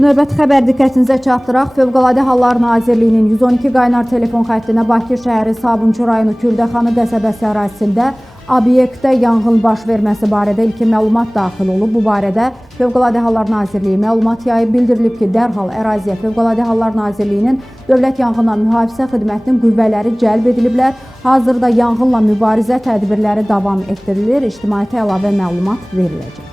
Növbəti xəbər diqqətinizə çatdıraq. Fövqəladə Hallar Nazirliyinin 112 qaynar telefon xəttinə Bakı şəhəri Sabunçu rayonu Kürdəxanı qəsəbəsi ərazisində obyektdə yanğın baş verməsi barədə ilkin məlumat daxil olub. Bu barədə Fövqəladə Hallar Nazirliyi məlumat yayıb, bildirilib ki, dərhal əraziyə Fövqəladə Hallar Nazirliyinin Dövlət Yanğından Mühafizə Xidmətinin qüvvələri cəlb ediliblər. Hazırda yanğınla mübarizə tədbirləri davam etdirilir. İctimaiyyətə əlavə məlumat veriləcək.